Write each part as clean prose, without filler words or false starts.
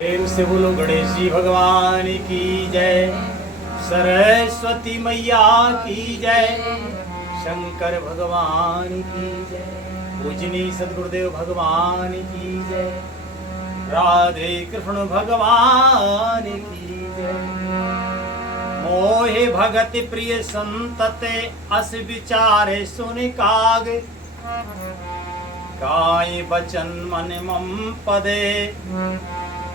प्रेम से बोलो गणेश जी भगवान की जय, सरस्वती मैया की जय, शंकर भगवान की जय, पूजनीय सदगुरुदेव भगवान की जय, राधे कृष्ण भगवान की जय। मोहे भगति प्रिय संतते अस विचारे सुन काग, गाय बचन मन मम पदे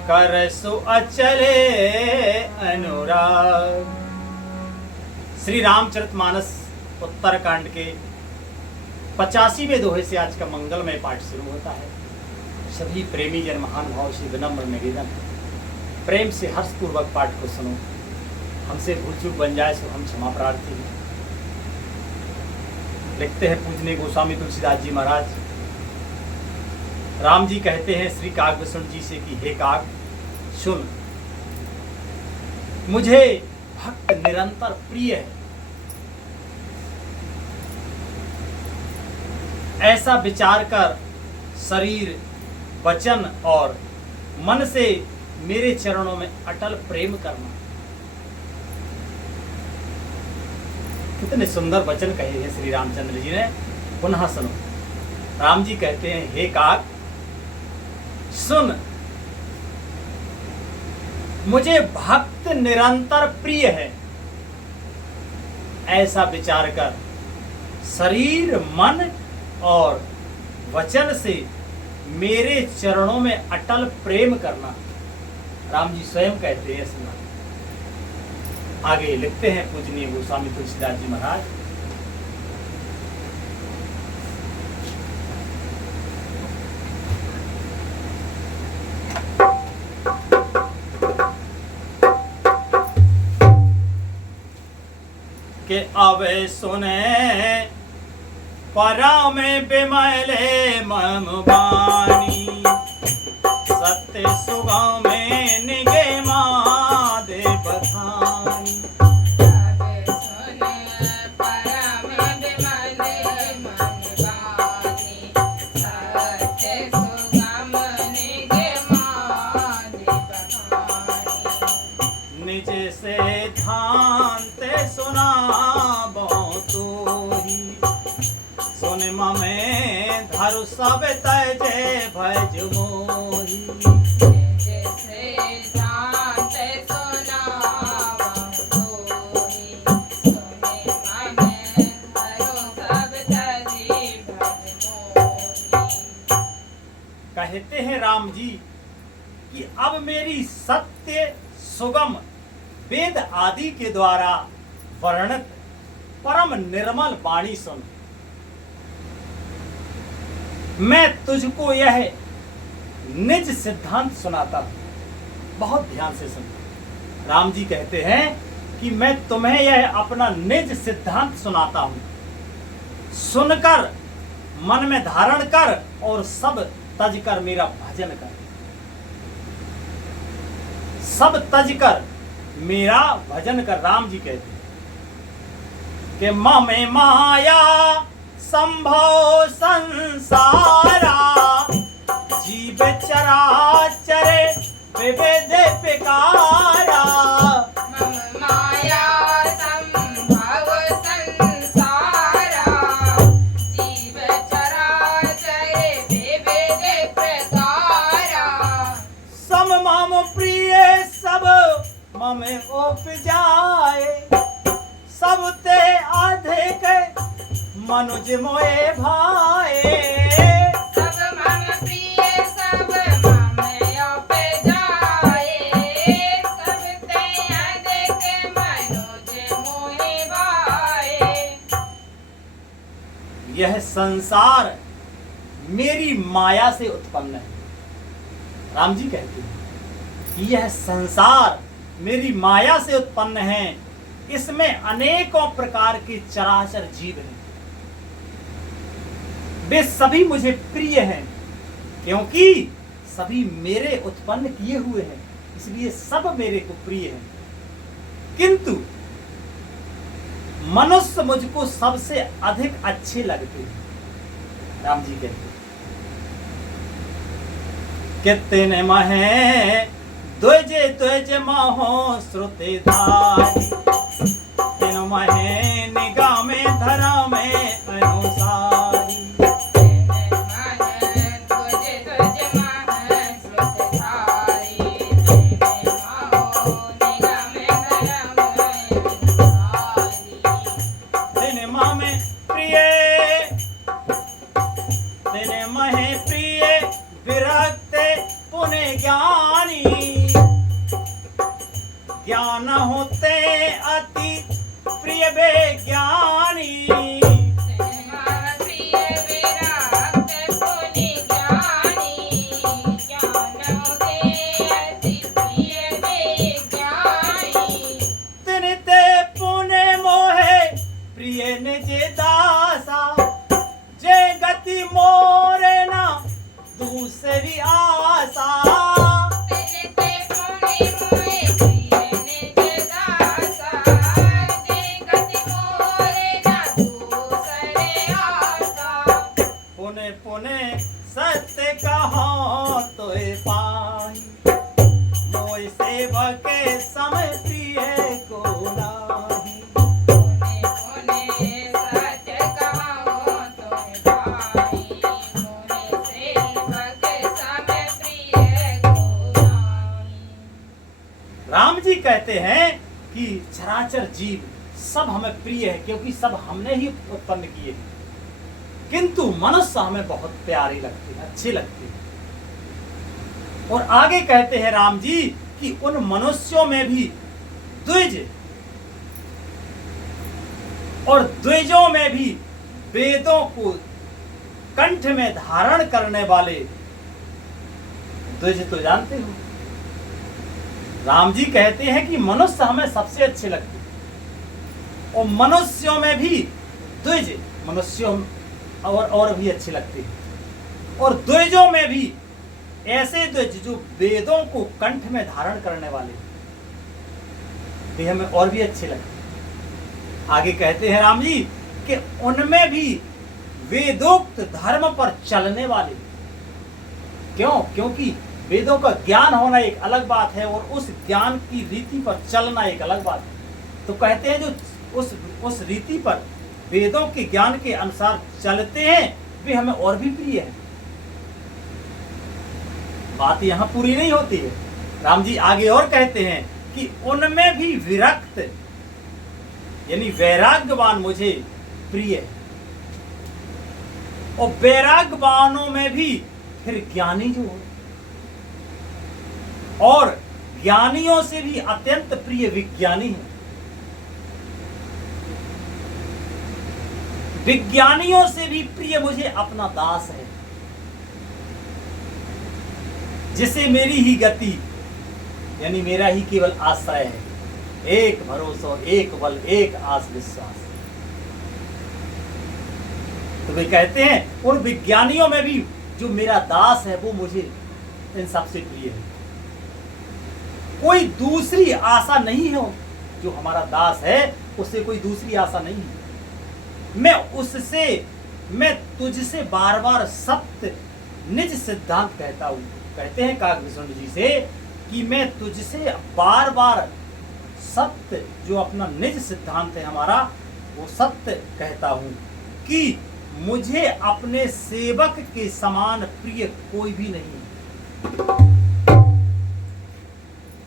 कर सु अचले अनुराग। श्री रामचरितमानस उत्तरकांड के 85वें दोहे से आज का मंगलमय पाठ शुरू होता है। सभी प्रेमी जन महानुभाव से विनम्र निवेदन है, प्रेम से हर्षपूर्वक पाठ को सुनो। हमसे भूल चूक बन जाए सो हम क्षमा प्रार्थी हैं। लिखते हैं पूजनीय गोस्वामी तुलसीदास जी महाराज, राम जी कहते हैं श्री कागभूषण जी से कि हे काग सुन, मुझे भक्त निरंतर प्रिय है। ऐसा विचार कर शरीर वचन और मन से मेरे चरणों में अटल प्रेम करना। कितने सुंदर वचन कहे हैं श्री रामचंद्र जी ने। पुनः सुनो, राम जी कहते हैं हे काग सुन, मुझे भक्त निरंतर प्रिय है। ऐसा विचार कर शरीर मन और वचन से मेरे चरणों में अटल प्रेम करना। राम जी स्वयं कहते हैं। सुना आगे लिखते हैं पूजनीय गोस्वामी तुलसीदास जी महाराज, के अवे सुने परा में बिमले मम बानी, सत्य सुगम में निगे मादे बखानी। अवे सुने परा में बिमले मम बानी, सत्य सुगम निगे मादे बखानी। निज से ध्यान ते सुना सुन ममे धरु सब तजे भज मोही। जैसे दांत सुनावा तोही, सुने ममे धरु सब तजे भज मोही। कहते हैं राम जी कि अब मेरी सत्य सुगम वेद आदि के द्वारा वर्णित परम निर्मल वाणी सुन। मैं तुझको यह निज सिद्धांत सुनाता हूं। बहुत ध्यान से सुन। राम जी कहते हैं कि मैं तुम्हें यह अपना निज सिद्धांत सुनाता हूं। सुनकर मन में धारण कर और सब तज कर मेरा भजन कर। सब तज कर मेरा भजन कर। राम जी कहते हैं कि ममे माया संभव संसारा, जीव चराचरे विविध प्रकारा। मम माया संभव संसारा, जीव चराचर विविध प्रकारा। सम मम प्रिय सब मम उपजाए, सब ते अधिक मनुज मोए भाए। सब मम प्रिय सब मम उपजाए, सब ते अधिक मनुज मोहि भाए। यह संसार मेरी माया से उत्पन्न है। राम जी कहते हैं कि यह संसार मेरी माया से उत्पन्न है। इसमें अनेकों प्रकार के चराचर जीव हैं। वे सभी मुझे प्रिय हैं, क्योंकि सभी मेरे उत्पन्न किए हुए हैं, इसलिए सब मेरे को प्रिय हैं। किंतु मनुष्य मुझको सबसे अधिक अच्छे लगते हैं। राम जी कहते हैं कितने महे तुझ महो श्रुति धारी तिन महे निगाह में धरा में अनुसारी ज्ञान होते अति प्रिय बेज्ञानी तिन ते पुने मोहे प्रिय निज दासा जे गति मोरे ना दूसरी आशा पुने सत्य कहा तो पाई मोय सेवक समय प्रिय को नाही सत्य कहा तो पाई मोय सेवक समय प्रिय को नाही। राम जी कहते हैं कि चराचर जीव सब हमें प्रिय है क्योंकि सब हमने ही उत्पन्न किए हैं, किंतु मनुष्य हमें बहुत प्यारी लगती है, अच्छी लगती है। और आगे कहते हैं राम जी कि उन मनुष्यों में भी द्विज और द्विजों में भी वेदों को कंठ में धारण करने वाले द्विज तो जानते हो। राम जी कहते हैं कि मनुष्य हमें सबसे अच्छे लगते हैं और मनुष्यों में भी द्विज मनुष्यों और भी अच्छे लगते हैं और द्विजों में भी ऐसे द्विज जो वेदों को कंठ में धारण करने वाले वे हमें और भी अच्छे लगते हैं। आगे कहते हैं राम जी कि उनमें भी वेदोक्त धर्म पर चलने वाले, क्यों? क्योंकि वेदों का ज्ञान होना एक अलग बात है और उस ज्ञान की रीति पर चलना एक अलग बात है। तो कहते हैं जो उस रीति पर वेदों के ज्ञान के अनुसार चलते हैं वे हमें और भी प्रिय है। बात यहां पूरी नहीं होती है। राम जी आगे और कहते हैं कि उनमें भी विरक्त यानी वैराग्यवान मुझे प्रिय है और वैराग्यवानों में भी फिर ज्ञानी जो हो और ज्ञानियों से भी अत्यंत प्रिय विज्ञानी है। विज्ञानियों से भी प्रिय मुझे अपना दास है जिसे मेरी ही गति यानी मेरा ही केवल आश्रय है, एक भरोसा, एक बल, एक आस विश्वास। तो वे कहते हैं उन विज्ञानियों में भी जो मेरा दास है वो मुझे इन सबसे प्रिय है। कोई दूसरी आशा नहीं है, जो हमारा दास है उससे कोई दूसरी आशा नहीं है। मैं तुझसे बार बार सत्य निज सिद्धांत कहता हूं। कहते हैं काकभूषण जी से कि मैं तुझसे बार बार सत्य जो अपना निज सिद्धांत है हमारा वो सत्य कहता हूं कि मुझे अपने सेवक के समान प्रिय कोई भी नहीं।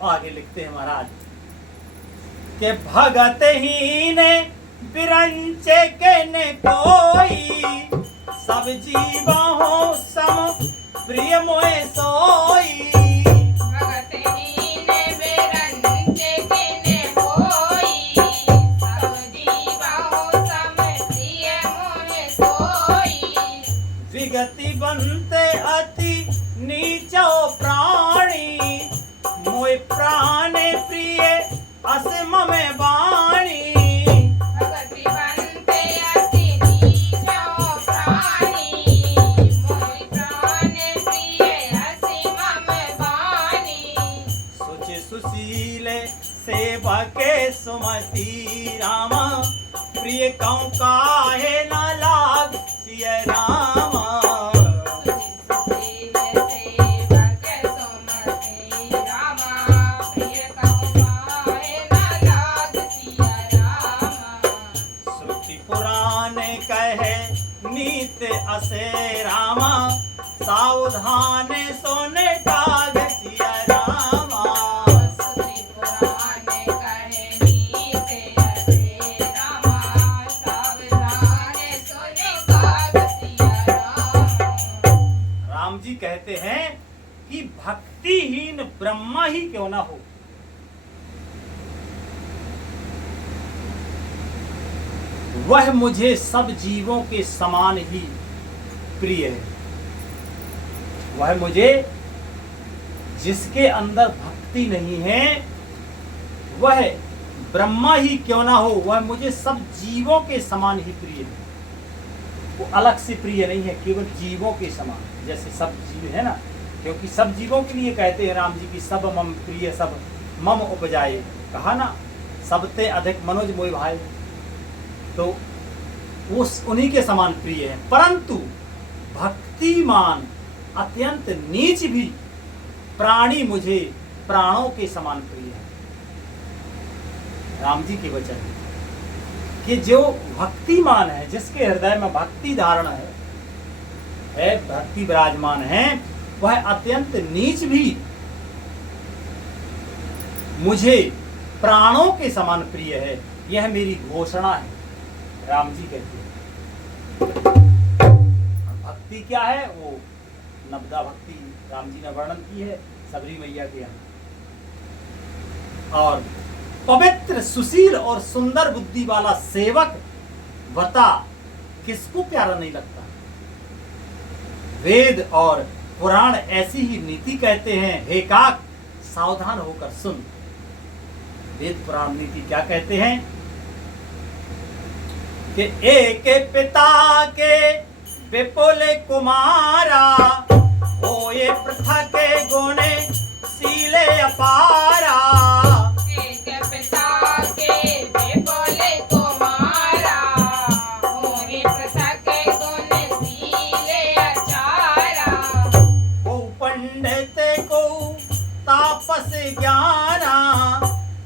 आगे लिखते हैं महाराज के भगत ही ने बिरंचे के ने कोई सब जीवा हो सम प्रिय मोए सोई। भगत हीन बिरंचे के ने कोई सब जीवा हो सम प्रिय मोए सोई। विगति बनते अति नीचो प्राणी मोए प्राण प्रिय असम में वाणी। सेवके सुमति रामा प्रिय कौं काहे न लाग सिय रामा। सेवक सुमति रामा प्रिय असे रामा, सावधान सोने काग सिया रामा। सुनी पुराण कहनी से असे रामा, सावधान सुने काग सिया राम। राम जी कहते हैं कि भक्तिहीन ब्रह्मा ही क्यों ना हो, वह मुझे सब जीवों के समान ही प्रिय है। वह मुझे, जिसके अंदर भक्ति नहीं है, वह ब्रह्मा ही क्यों ना हो, वह मुझे सब जीवों के समान ही प्रिय है। वो अलग से प्रिय नहीं है, केवल जीवों के समान। जैसे सब जीव है ना, क्योंकि सब जीवों के लिए कहते हैं राम जी की सब मम प्रिय सब मम उपजाए। कहा ना, सबते अधिक मनोज मोहि भाई। तो वो उन्हीं के समान प्रिय है। परंतु भक्तिमान अत्यंत नीच भी प्राणी मुझे प्राणों के समान प्रिय है। राम जी के वचन कि जो भक्तिमान है, जिसके हृदय में भक्ति धारण है, भक्ति विराजमान है, वह अत्यंत नीच भी मुझे प्राणों के समान प्रिय है। यह मेरी घोषणा है, राम जी कहते हैं। भक्ति क्या है? वो नवदा भक्ति राम जी ने वर्णन की है सबरी मैया के यहाँ। और पवित्र, सुशील और सुंदर बुद्धि वाला सेवक बता किसको प्यारा नहीं लगता। वेद और पुराण ऐसी ही नीति कहते हैं। हे काक, सावधान होकर सुन। वेद पुराण नीति क्या कहते हैं कि एक पिता के विपुल कुमारा, होए पृथक गुणे सीले अपारा। एक पिता के विपुल कुमारा, होए पृथक गुण सीले अचारा। को पंडित को तापस ज्ञाना,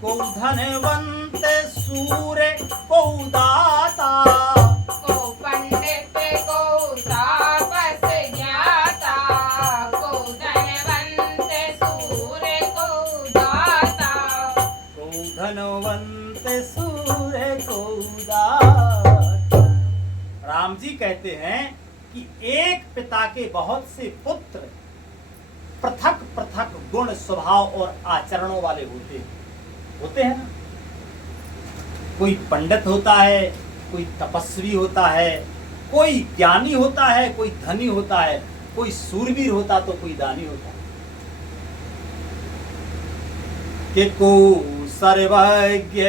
को धनवंत सूर्य को दाता। को पंडित को तापस ज्ञाता, को धनवंत सूर्य को दाता। को धनवंत सूर्य को दाता। राम जी कहते हैं कि एक पिता के बहुत से पुत्र पृथक पृथक गुण, स्वभाव और आचरणों वाले होते हैं ना। कोई पंडित होता है, कोई तपस्वी होता है, कोई ज्ञानी होता है, कोई धनी होता है, कोई सूरवीर होता तो कोई दानी होता। कि को सर्वज्ञ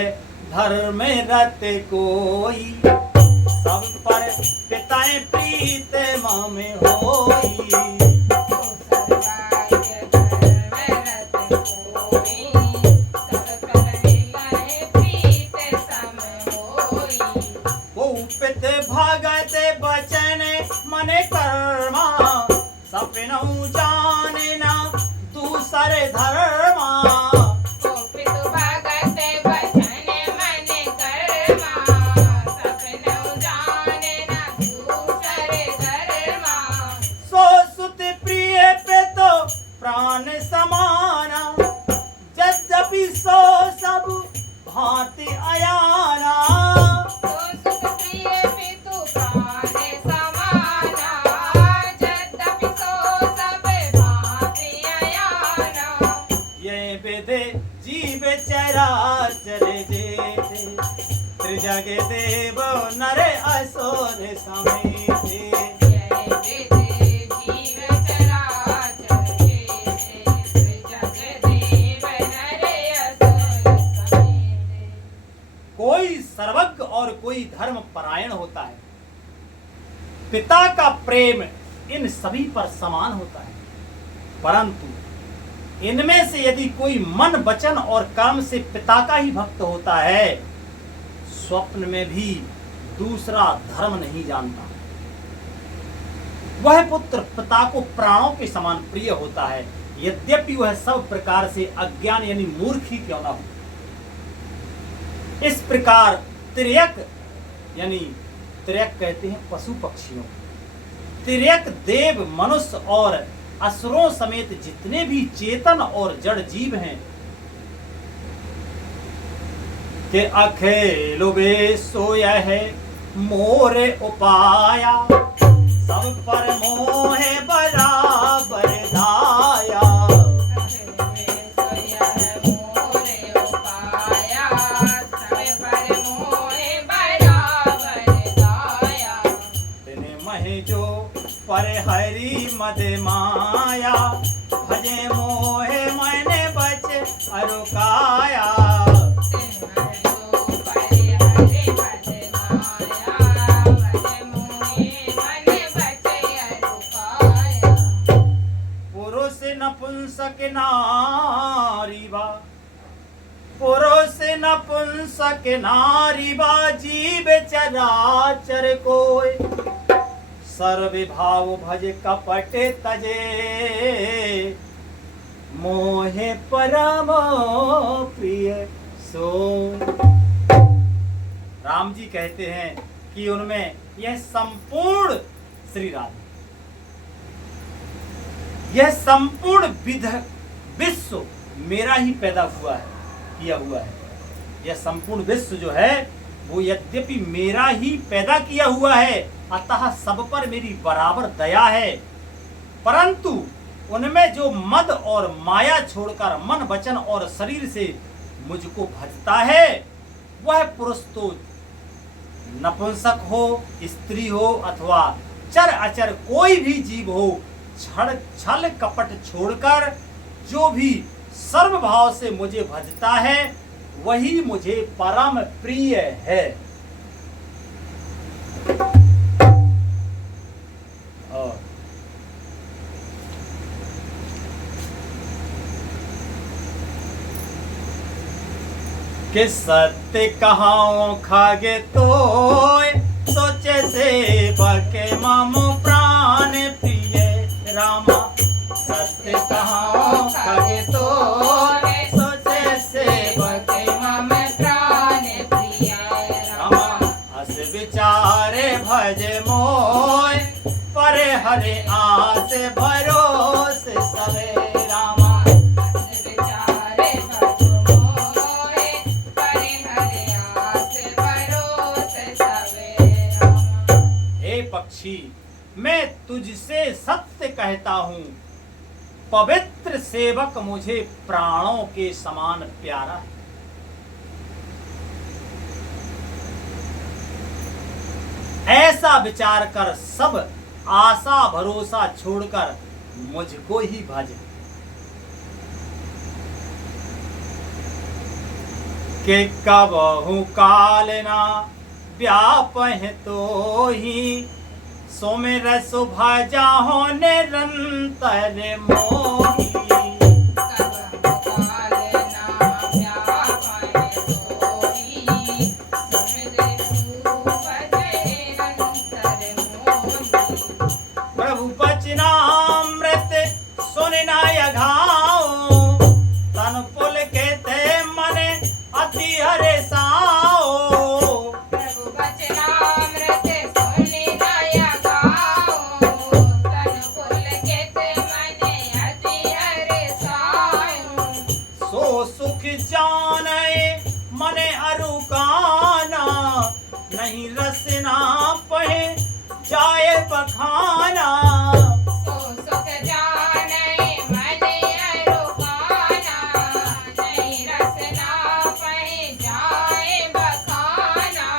धर्म रत कोई, सब पर पिताएं प्रीत मम होई। भगत बचन मन कर्मा, सपनऊ जाने ना दूसरे धर्मा। भगत बचन मन कर्मा, सपनऊ जाने ना दूसरे धर्मा। सो सुत प्रिय पे तो प्राण समाना, यद्यपि सो सब भांति अयाना। जीव चराचर जेते, त्रिजग देव नर असुर समेते। कोई सर्वज्ञ और कोई धर्म परायण होता है। पिता का प्रेम इन सभी पर समान होता है, परंतु इनमें से यदि कोई मन, वचन और कर्म से पिता का ही भक्त होता है, स्वप्न में भी दूसरा धर्म नहीं जानता, वह पुत्र पिता को प्राणों के समान प्रिय होता है, यद्यपि वह सब प्रकार से अज्ञान यानी मूर्ख ही क्यों ना हो। इस प्रकार तिर्यक यानी तिर्यक कहते हैं पशु पक्षियों, तिर्यक देव मनुष्य और असुरों समेत जितने भी चेतन और जड़ जीव हैं के अखेलो वे सोया है मोरे उपाया, सब पर मोहे बराबर दाया। तिने महे जो पर हरि मद माया, भजे मोहे मैंने बच अरुकाया। नपुंसक नारी बा, पुरुष नपुंसक नारी बा, जीव चराचर कोय, सर्व भाव भज कपट तजे, मोहे परम प्रिय सो। राम जी कहते हैं कि उनमें यह संपूर्ण श्री राम, यह संपूर्ण विश्व मेरा ही पैदा हुआ है, किया हुआ है। यह संपूर्ण विश्व जो है वो यद्यपि मेरा ही पैदा किया हुआ है, अतः सब पर मेरी बराबर दया है, परंतु उनमें जो मद और माया छोड़कर मन वचन और शरीर से मुझको भजता है, वह पुरुष तो नपुंसक हो, स्त्री हो अथवा चर अचर कोई भी जीव हो, छल कपट छोड़कर जो भी सर्व भाव से मुझे भजता है, वही मुझे परम प्रिय है। और कि सत्य कहाओ खागे तो सोचे से बके मामो प्राण प्रिय रामा। सत्य कहाओ खागे तो सोचे से बके माम प्राण प्रिय रामा। अस विचारे भज मोय परे हरे आस भरोसे सवे रामा। पक्षी मैं तुझसे सत्य कहता हूँ, पवित्र सेवक मुझे प्राणों के समान प्यारा है। ऐसा विचार कर सब आशा भरोसा छोड़कर मुझको ही भज। के कबहु काल ना व्यापह तो ही सोमेर सुभाजा हो निरंतर मोही। प्रभु बचनामृत सुन नाय घाओ, तन पुल के ते मने अति हरे साओ। सुख जाने मने अरुकाना, नहीं रसना पहे जाए बखाना। सुख जाने मने अरुकाना, नहीं रसना पहे जाए बखाना।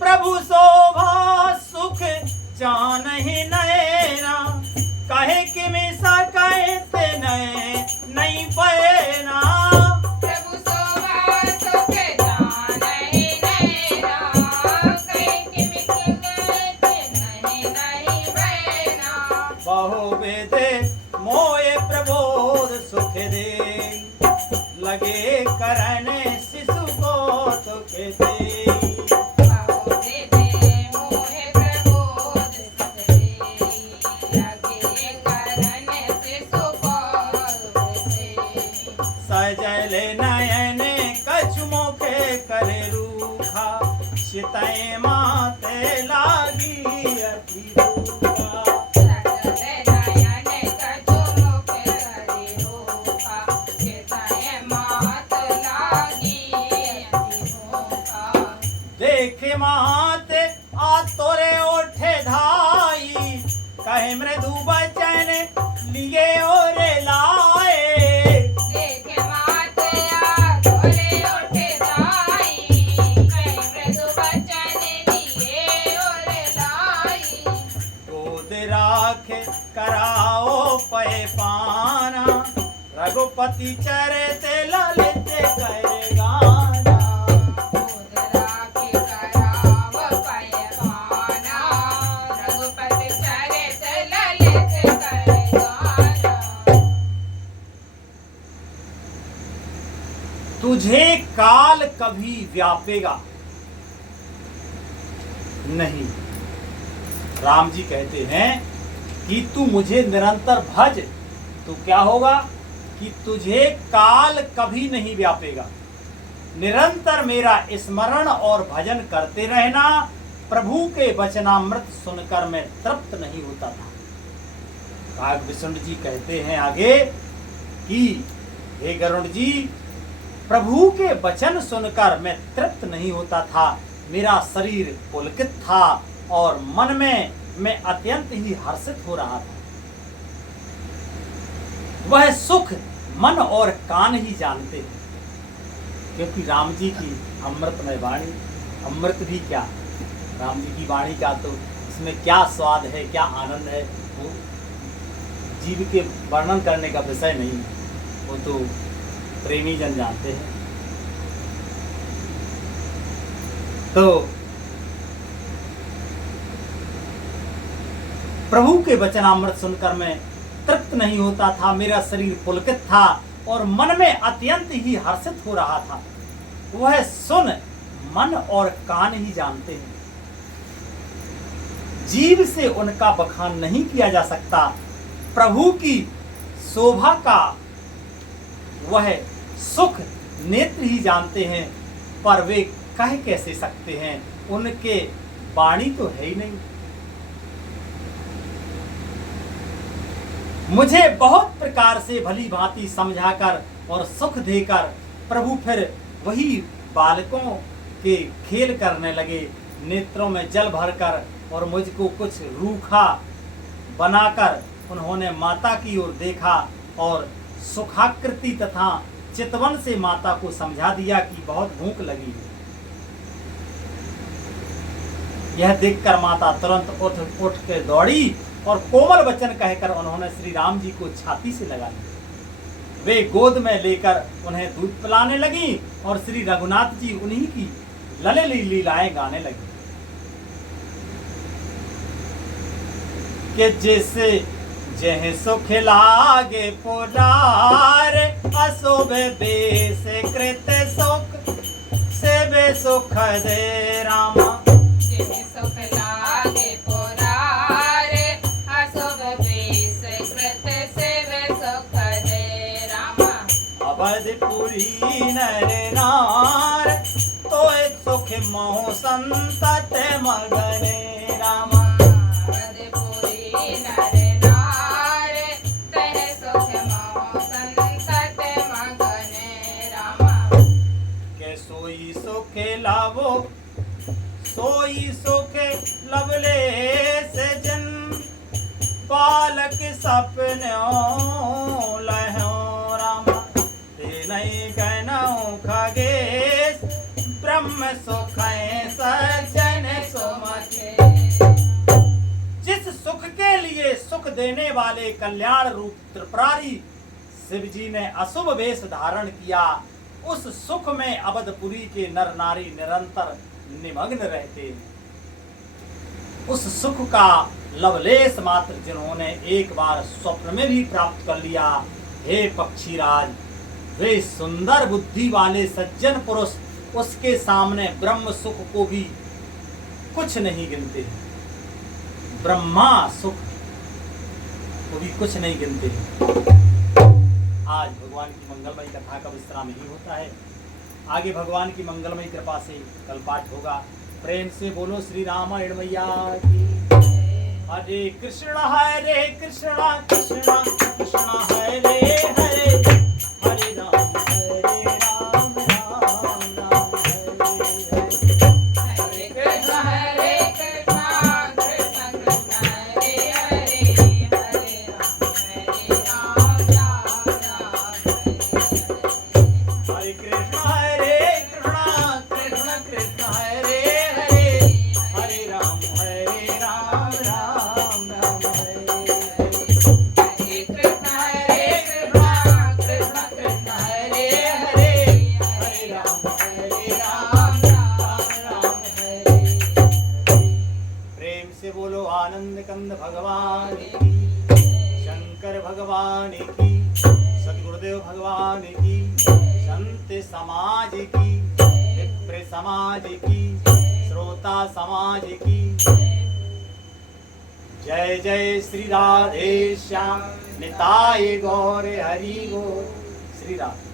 प्रभु शोभा सुख जान ही नैना, कहे कि मिसा कहते नहीं पैना। बहुविधे मोए प्रबोध सुख दे, लगे करने शिशु को सुख दे। बहुविधे मोहे प्रबोध सुख दे, लगे करने शिशु को सुख दे। सजल नयन कछु मुखे करे रूखा, शितय माते लागी अति रूखा। पति चरते ललित कर गाना। दूध राखी कराव पयवाना, रघुपति चरित ललित कर गाना। तुझे काल कभी व्यापेगा नहीं। राम जी कहते हैं कि तू मुझे निरंतर भज, तो क्या होगा कि तुझे काल कभी नहीं व्यापेगा। निरंतर मेरा स्मरण और भजन करते रहना। प्रभु के वचनामृत सुनकर मैं तृप्त नहीं होता था। काग विष्णु जी कहते हैं आगे कि हे गरुड़ जी, प्रभु के वचन सुनकर मैं तृप्त नहीं होता था। मेरा शरीर पुलकित था और मन में मैं अत्यंत ही हर्षित हो रहा था। वह सुख मन और कान ही जानते हैं, क्योंकि राम जी की अमृतमय वाणी, अमृत भी क्या, राम जी की वाणी का तो इसमें क्या स्वाद है, क्या आनंद है, वो जीव के वर्णन करने का विषय नहीं है। वो तो प्रेमी जन जानते हैं। तो प्रभु के वचनामृत सुनकर मैं तृप्त नहीं होता था। मेरा शरीर पुलकित था और मन में अत्यंत ही हर्षित हो रहा था। वह सुन मन और कान ही जानते हैं। जीव से उनका बखान नहीं किया जा सकता। प्रभु की शोभा का वह सुख नेत्र ही जानते हैं, पर वे कह कैसे सकते हैं, उनके वाणी तो है ही नहीं। मुझे बहुत प्रकार से भली भांति समझाकर और सुख देकर प्रभु फिर वही बालकों के खेल करने लगे, नेत्रों में जल भरकर और मुझको कुछ रूखा बनाकर उन्होंने माता की ओर देखा और सुखाकृति तथा चितवन से माता को समझा दिया कि बहुत भूख लगी है। यह देखकर माता तुरंत उठ के दौड़ी और कोमल वचन कहकर उन्होंने श्री राम जी को छाती से लगा लिया। वे गोद में लेकर उन्हें दूध पिलाने लगी और श्री रघुनाथ जी उन्हीं की लले लीलाएं गाने लगे कि जैसे जह सुख लागे पुरार, अशुभ बेस कृत सुख से बे सुख दे रामा। जिन्हें सुख लागे पुरारे, अशुभ बेस कृत से वे सुख दे रामा। अवधपुरी नर नार, तो एक सुख मोह संतत मगने रामा। अवधपुरी नर नार, तह सुख मोह संतत मगने रामा। के सोई सुख लावो, सोई सुख लवले से जन, बालक सपनों लहो रामा। ते नहीं कहनाऊ खगेश, ब्रह्म सुख सज्जन सुमते। जिस सुख के लिए सुख देने वाले कल्याण रूप त्रिपुरारी शिव जी ने अशुभ वेश धारण किया, उस सुख में अवधपुरी के नर नारी निरंतर निमग्न रहते। उस सुख का लवलेश मात्र जिन्होंने एक बार स्वप्न में भी प्राप्त कर लिया, हे पक्षीराज, वे सुंदर बुद्धि वाले सज्जन पुरुष उसके सामने ब्रह्म सुख को भी कुछ नहीं गिनते। ब्रह्मा सुख को भी कुछ नहीं गिनते। आज भगवान की मंगलमयी कथा का विश्राम यही होता है। आगे भगवान की मंगलमयी कृपा से कल पाठ होगा। प्रेम से बोलो श्री रामायण मैया की। हरे कृष्णा कृष्णा कृष्णा हरे हरे, हरे राम राम राम हरे हरे। हरे कृष्ण कृष्ण कृष्ण हरे हरे, हरे राम राम राम हरे हरे। हरे कृष्ण कृष्ण कृष्ण हरे हरे, हरे राम राम राम हरे हरे। हरे कृष्ण कृष्ण कृष्ण समाज की, विप्र समाज की, श्रोता समाज की। जय जय श्री राधे श्याम, निताय गौर हरि गो। श्री राधे।